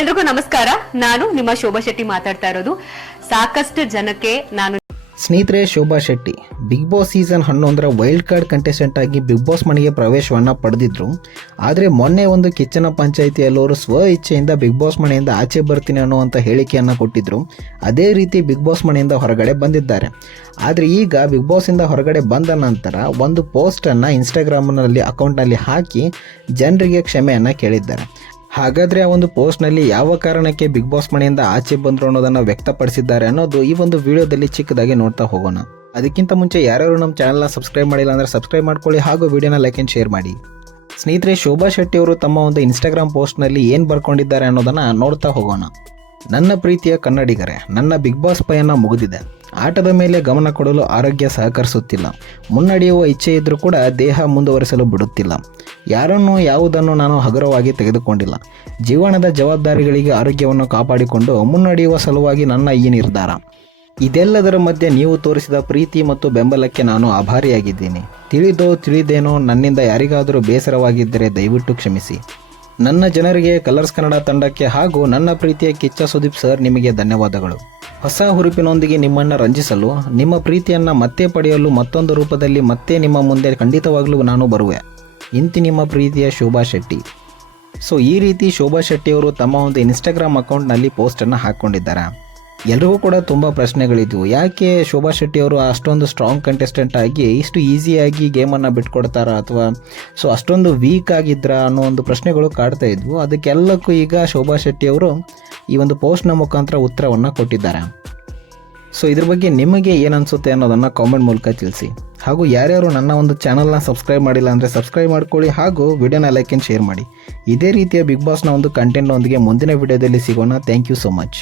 ಎಲ್ರಿಗೂ ನಮಸ್ಕಾರ. ನಾನು ನಿಮ್ಮ ಶೋಭಾ ಶೆಟ್ಟಿ ಮಾತಾಡ್ತಾ ಇರೋದು. ಸಾಕಷ್ಟು ಜನಕ್ಕೆ ನಾನು ಸ್ನೇಹಿತರೆ, Shobha Shetty Bigg Boss season ಹನ್ನೊಂದರ ವೈಲ್ಡ್ ಕಾರ್ಡ್ ಕಂಟೆಸ್ಟೆಂಟ್ ಆಗಿ ಬಿಗ್ ಬಾಸ್ ಮನೆಗೆ ಪ್ರವೇಶವನ್ನು ಪಡೆದಿದ್ರು. ಆದರೆ ಮೊನ್ನೆ ಒಂದು ಕಿಚ್ಚನ ಪಂಚಾಯಿತಿಯಲ್ಲವರು ಸ್ವ ಇಚ್ಛೆಯಿಂದ ಬಿಗ್ ಬಾಸ್ ಮನೆಯಿಂದ ಆಚೆ ಬರ್ತೀನಿ ಅನ್ನುವಂಥ ಹೇಳಿಕೆಯನ್ನು ಕೊಟ್ಟಿದ್ರು. ಅದೇ ರೀತಿ ಬಿಗ್ ಬಾಸ್ ಮನೆಯಿಂದ ಹೊರಗಡೆ ಬಂದಿದ್ದಾರೆ. ಆದರೆ ಈಗ ಬಿಗ್ ಬಾಸಿಂದ ಹೊರಗಡೆ ಬಂದ ನಂತರ ಒಂದು ಪೋಸ್ಟನ್ನು ಇನ್ಸ್ಟಾಗ್ರಾಮ್ನಲ್ಲಿ ಅಕೌಂಟ್ನಲ್ಲಿ ಹಾಕಿ ಜನರಿಗೆ ಕ್ಷಮೆಯನ್ನು ಕೇಳಿದ್ದಾರೆ. ಹಾಗಾದರೆ ಆ ಒಂದು ಪೋಸ್ಟ್ನಲ್ಲಿ ಯಾವ ಕಾರಣಕ್ಕೆ ಬಿಗ್ ಬಾಸ್ ಮನೆಯಿಂದ ಆಚೆ ಬಂದರು ಅನ್ನೋದನ್ನು ವ್ಯಕ್ತಪಡಿಸಿದ್ದಾರೆ ಅನ್ನೋದು ಈ ಒಂದು ವಿಡಿಯೋದಲ್ಲಿ ಚಿಕ್ಕದಾಗಿ ನೋಡ್ತಾ ಹೋಗೋಣ. ಅದಕ್ಕಿಂತ ಮುಂಚೆ ಯಾರ್ಯಾರು ನಮ್ಮ ಚಾನಲ್ನ ಸಬ್ಸ್ಕ್ರೈಬ್ ಮಾಡಿಲ್ಲ ಅಂದ್ರೆ ಸಬ್ಸ್ಕ್ರೈಬ್ ಮಾಡ್ಕೊಳ್ಳಿ ಹಾಗೂ ವಿಡಿಯೋನ ಲೈಕ್ ಅಂಡ್ ಶೇರ್ ಮಾಡಿ. ಸ್ನೇಹಿತರೆ, ಶೋಭಾ ಶೆಟ್ಟಿ ಅವರು ತಮ್ಮ ಒಂದು ಇನ್ಸ್ಟಾಗ್ರಾಮ್ ಪೋಸ್ಟ್ನಲ್ಲಿ ಏನು ಬರ್ಕೊಂಡಿದ್ದಾರೆ ಅನ್ನೋದನ್ನು ನೋಡ್ತಾ ಹೋಗೋಣ. ನನ್ನ ಪ್ರೀತಿಯ ಕನ್ನಡಿಗರೇ, ನನ್ನ ಬಿಗ್ ಬಾಸ್ ಪಯಣ ಮುಗಿದಿದೆ. ಆಟದ ಮೇಲೆ ಗಮನ ಕೊಡಲು ಆರೋಗ್ಯ ಸಹಕರಿಸುತ್ತಿಲ್ಲ. ಮುನ್ನಡೆಯುವ ಇಚ್ಛೆ ಇದ್ದರೂ ಕೂಡ ದೇಹ ಮುಂದುವರಿಸಲು ಬಿಡುತ್ತಿಲ್ಲ. ಯಾರನ್ನೂ ಯಾವುದನ್ನು ನಾನು ಹಗುರವಾಗಿ ತೆಗೆದುಕೊಂಡಿಲ್ಲ. ಜೀವನದ ಜವಾಬ್ದಾರಿಗಳಿಗೆ ಆರೋಗ್ಯವನ್ನು ಕಾಪಾಡಿಕೊಂಡು ಮುನ್ನಡೆಯುವ ಸಲುವಾಗಿ ನನ್ನ ಈ ನಿರ್ಧಾರ. ಇದೆಲ್ಲದರ ಮಧ್ಯೆ ನೀವು ತೋರಿಸಿದ ಪ್ರೀತಿ ಮತ್ತು ಬೆಂಬಲಕ್ಕೆ ನಾನು ಆಭಾರಿಯಾಗಿದ್ದೀನಿ. ತಿಳಿದೋ ತಿಳಿದೇನೋ ನನ್ನಿಂದ ಯಾರಿಗಾದರೂ ಬೇಸರವಾಗಿದ್ದರೆ ದಯವಿಟ್ಟು ಕ್ಷಮಿಸಿ. ನನ್ನ ಜನರಿಗೆ ಕಲರ್ಸ್ ಕನ್ನಡ ತಂಡಕ್ಕೆ ಹಾಗೂ ನನ್ನ ಪ್ರೀತಿಯ ಕಿಚ್ಚ ಸುದೀಪ್ ಸರ್ ನಿಮಗೆ ಧನ್ಯವಾದಗಳು. ಹೊಸ ಹುರುಪಿನೊಂದಿಗೆ ನಿಮ್ಮನ್ನು ರಂಜಿಸಲು, ನಿಮ್ಮ ಪ್ರೀತಿಯನ್ನು ಮತ್ತೆ ಪಡೆಯಲು ಮತ್ತೊಂದು ರೂಪದಲ್ಲಿ ಮತ್ತೆ ನಿಮ್ಮ ಮುಂದೆ ಖಂಡಿತವಾಗಲೂ ನಾನು ಬರುವೆ. ಇಂತಿ ನಿಮ್ಮ ಪ್ರೀತಿಯ ಶೋಭಾ ಶೆಟ್ಟಿ. ಸೊ ಈ ರೀತಿ ಶೋಭಾ ಶೆಟ್ಟಿಯವರು ತಮ್ಮ ಒಂದು ಇನ್ಸ್ಟಾಗ್ರಾಮ್ ಅಕೌಂಟ್ನಲ್ಲಿ ಪೋಸ್ಟನ್ನು ಹಾಕ್ಕೊಂಡಿದ್ದಾರೆ ಎಲ್ರಿಗೂ ಕೂಡ ತುಂಬ ಪ್ರಶ್ನೆಗಳಿದ್ವು. ಯಾಕೆ ಶೋಭಾ ಶೆಟ್ಟಿಯವರು ಅಷ್ಟೊಂದು ಸ್ಟ್ರಾಂಗ್ ಕಂಟೆಸ್ಟೆಂಟ್ ಆಗಿ ಇಷ್ಟು ಈಸಿಯಾಗಿ ಗೇಮನ್ನು ಬಿಟ್ಕೊಡ್ತಾರಾ ಅಥವಾ ಸೊ ಅಷ್ಟೊಂದು ವೀಕ್ ಆಗಿದ್ರಾ ಅನ್ನೋ ಒಂದು ಪ್ರಶ್ನೆಗಳು ಕಾಡ್ತಾ ಇದ್ವು. ಅದಕ್ಕೆಲ್ಲಕ್ಕೂ ಈಗ ಶೋಭಾ ಶೆಟ್ಟಿಯವರು ಈ ಒಂದು ಪೋಸ್ಟ್ನ ಮುಖಾಂತರ ಉತ್ತರವನ್ನು ಕೊಟ್ಟಿದ್ದಾರೆ? ಸೊ ಇದ್ರ ಬಗ್ಗೆ ನಿಮಗೆ ಏನು ಅನಿಸುತ್ತೆ ಅನ್ನೋದನ್ನು ಕಾಮೆಂಟ್ ಮೂಲಕ ತಿಳಿಸಿ. ಹಾಗೂ ಯಾರ್ಯಾರು ನನ್ನ ಒಂದು ಚಾನಲ್ನ ಸಬ್ಸ್ಕ್ರೈಬ್ ಮಾಡಿಲ್ಲ ಅಂದರೆ ಸಬ್ಸ್ಕ್ರೈಬ್ ಮಾಡ್ಕೊಳ್ಳಿ ಹಾಗೂ ವಿಡಿಯೋನ ಲೈಕ್ ಆ್ಯಂಡ್ ಶೇರ್ ಮಾಡಿ. ಇದೇ ರೀತಿಯ ಬಿಗ್ ಬಾಸ್ನ ಒಂದು ಕಂಟೆಂಟ್ನೊಂದಿಗೆ ಮುಂದಿನ ವಿಡಿಯೋದಲ್ಲಿ ಸಿಗೋಣ. Thank you so much